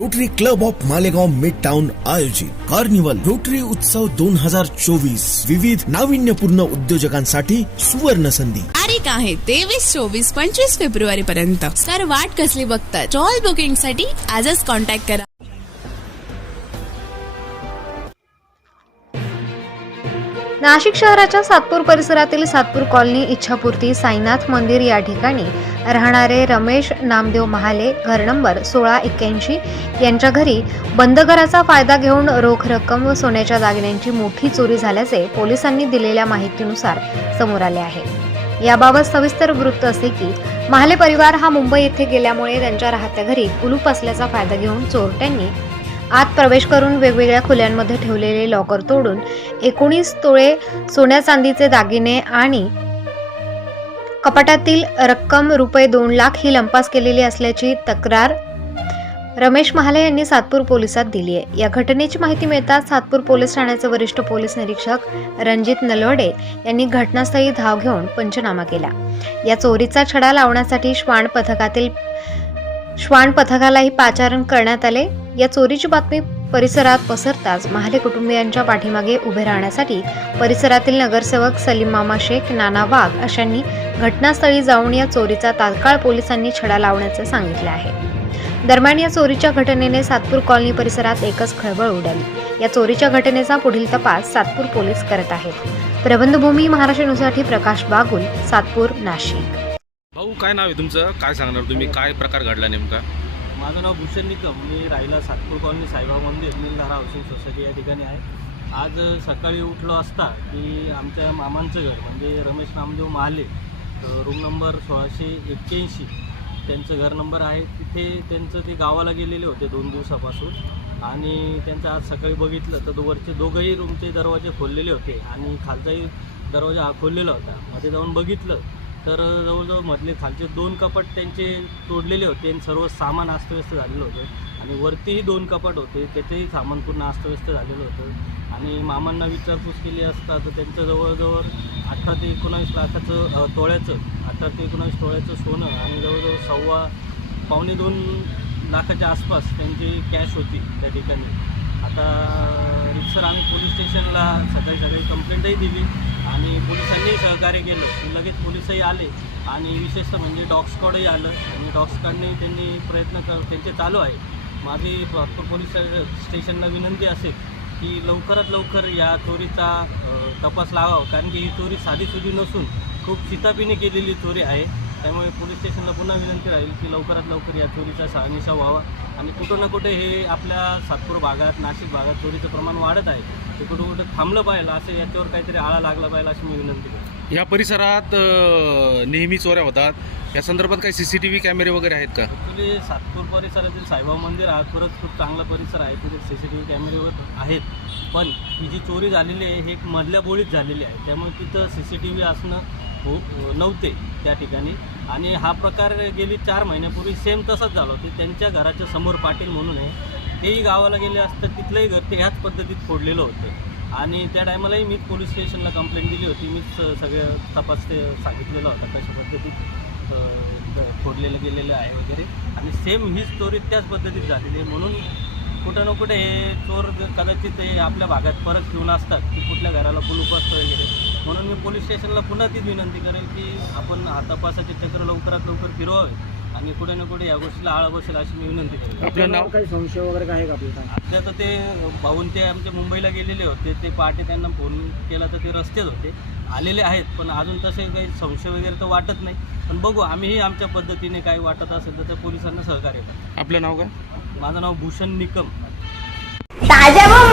Rotary club of Malegaon mid town आयोजित carnival rotary उत्सव 2024 विविध नाविन्यपूर्ण उद्योजकांसाठी सुवर्ण संधी. तारीख आहे 23, 24, 25 फेब्रुवारी पर्यंत. तर वाट कसली बघतात? स्टॉल बुकिंग साठी आजच कॉन्टॅक्ट करा. नाशिक शहराच्या सातपूर परिसरातील सातपूर कॉलनी इच्छापूर्ती साईनाथ मंदिर या ठिकाणी राहणारे रमेश नामदेव महाले घर नंबर 1681 यांच्या घरी बंद घराचा फायदा घेऊन रोख रक्कम व सोन्याच्या दागिन्यांची मोठी चोरी झाल्याचे पोलिसांनी दिलेल्या माहितीनुसार समोर आले आहे. याबाबत सविस्तर वृत्त असे की महाले परिवार हा मुंबई येथे गेल्यामुळे त्यांच्या राहत्या घरी कुलूप असल्याचा फायदा घेऊन चोरट्यांनी आत प्रवेश करून वेगवेगळ्या खोल्यांमध्ये ठेवलेले लॉकर तोडून 19 तोळे सोन्या चांदीचे दागिने आणि कपाटातील रक्कम रुपये 2 लाख ही लंपास केलेली असल्याची तक्रार रमेश महाले यांनी सातपूर पोलिसात दिली आहे. या घटनेची माहिती मिळताच सातपूर पोलीस ठाण्याचे वरिष्ठ पोलीस निरीक्षक रणजित नलवडे यांनी घटनास्थळी धाव घेऊन पंचनामा केला. या चोरीचा छडा लावण्यासाठी श्वान पथकालाही पाचारण करण्यात आले. या चोरीची बातमी परिसरात पसरताच महाले कुटुंबियांच्या पाठीमागे उभे राहण्यासाठी परिसरातील नगरसेवक सलीम मामा शेख, नाना वाघ अशांनी घटनास्थळी जाऊन या चोरीचा तात्काळ पोलिसांनी छडा लावण्याचे सांगितले आहे. दरम्यान या चोरीच्या घटनेने सातपूर कॉलनी परिसरात एकच खळबळ उडाली. या चोरीच्या घटनेचा पुढील तपास सातपूर पोलीस करत आहेत. प्रबंधभूमी महाराष्ट्र न्यूजसाठी प्रकाश बागुल, सातपूर, नाशिक. भाऊ, काय नाव आहे तुमचं? काय सांगणार तुम्ही? काय प्रकार घडला नेमका? माझं नाव भूषण निकम. मी राहिला सातपूर कॉलनी साईबाबा मंदिर नीलधारा हाऊसिंग सोसायटी या ठिकाणी आहे. आज सकाळी उठलो असता की आमच्या मामांचं घर म्हणजे रमेश नामदेव महाले, रूम नंबर 1681 त्यांचं घर नंबर आहे. तिथे त्यांचं ते गावाला गेलेले होते 2 दिवसापासून आणि त्यांचं आज सकाळी बघितलं तर वरचे दोघंही रूमचे दरवाजे खोललेले होते आणि खालचाही दरवाजा हा खोललेला होता. मध्ये जाऊन बघितलं तर जवळजवळ मधले खालचे 2 कपाट त्यांचे तोडलेले होते आणि सर्व सामान अस्तव्यस्त झालेलं होतं आणि वरतीही 2 कपाट होते, त्याचेही सामान पूर्ण अस्तव्यस्त झालेलं होतं. आणि मामांना विचारपूस केली असता तर त्यांचं जवळजवळ 18 ते 19 लाखाचं तोळ्याचं 18 ते 19 तोळ्याचं सोनं आणि जवळजवळ पावणे 2 लाखाच्या आसपास त्यांची कॅश होती त्या ठिकाणी. आता रितसर आम्ही पोलीस स्टेशनला सकाळी कंप्लेंटही दिली आणि पोलिसांनीही सहकार्य केलं. लगेच पोलीसही आले आणि विशेषतः म्हणजे डॉग स्क्वॉडही आलं आणि डॉग स्क्वॉडने त्यांनी त्यांचे चालू आहे. माझी सातपूर पोलीस स्टेशनला विनंती असेल की लवकरात लवकर या चोरीचा तपास लावावा, कारण की ही चोरी साधीसुधी नसून खूप शिताफीने केलेली चोरी आहे. त्यामुळे पोलीस स्टेशनला पुन्हा विनंती राहील की लवकरात लवकर या चोरीचा शहानिशा व्हावा आणि कुठं ना कुठे हे आपल्या सातपूर भागात, नाशिक भागात चोरीचं प्रमाण वाढत आहे. ते कुठं थांबलं पाहिजे, असं याच्यावर काहीतरी आळा लागला पाहिजे अशी मी विनंती करतो. या परिसरात नेहमी चोऱ्या होतात. या संदर्भात काही CCTV कॅमेरे वगैरे आहेत का? ॲक्च्युली सातपूर परिसरातील साईबाबा मंदिर हा खरंच खूप चांगला परिसर आहे. तिथे CCTV कॅमेरे आहेत, पण ही जी चोरी झालेली आहे हे एक मधल्या बोळीत झालेली आहे. त्यामुळे तिथं CCTV असणं नव्हते त्या ठिकाणी. आणि हा प्रकार गेली 4 महिन्यापूर्वी सेम तसाच झाला होता. त्यांच्या घराच्या समोर पाटील म्हणून आहे, तेही गावाला गेले असतं तिथलंही घर ते ह्याच पद्धतीत फोडलेलं होतं आणि त्या टायमालाही मी पोलीस स्टेशनला कंप्लेंट दिली होती. मीच सगळं तपास ते सांगितलेलं होता कशा पद्धतीत फोडलेलं गेलेलं आहे वगैरे आणि सेम हीच चोरी त्याच पद्धतीत झालेली आहे. म्हणून कुठं ना कुठे हे चोर कदाचित हे आपल्या भागात परत घेऊन असतात की कुठल्या घराला कुलूप असतं वगैरे. म्हणून मी पोलीस स्टेशनला पुन्हा तीच विनंती करेल की आपण हा तपासाचे चक्र लवकरात लवकर फिरवावे आणि कुठे ना कुठे या गोष्टीला आळा बसेल अशी मी विनंती करेल. आपलं नाव? काही संशय वगैरे आहे का आपल्या? तर ते भाऊन ते आमच्या मुंबईला गेलेले होते. ते पहाटे त्यांना फोन केला तर ते रस्तेच होते, आलेले आहेत, पण अजून तसे काही संशय वगैरे तर वाटत नाही. पण बघू, आम्हीही आमच्या पद्धतीने काही वाटत असेल तर त्या पोलिसांना सहकार्य करा. आपलं नाव काय? माझं नाव भूषण निकम. ताज्या व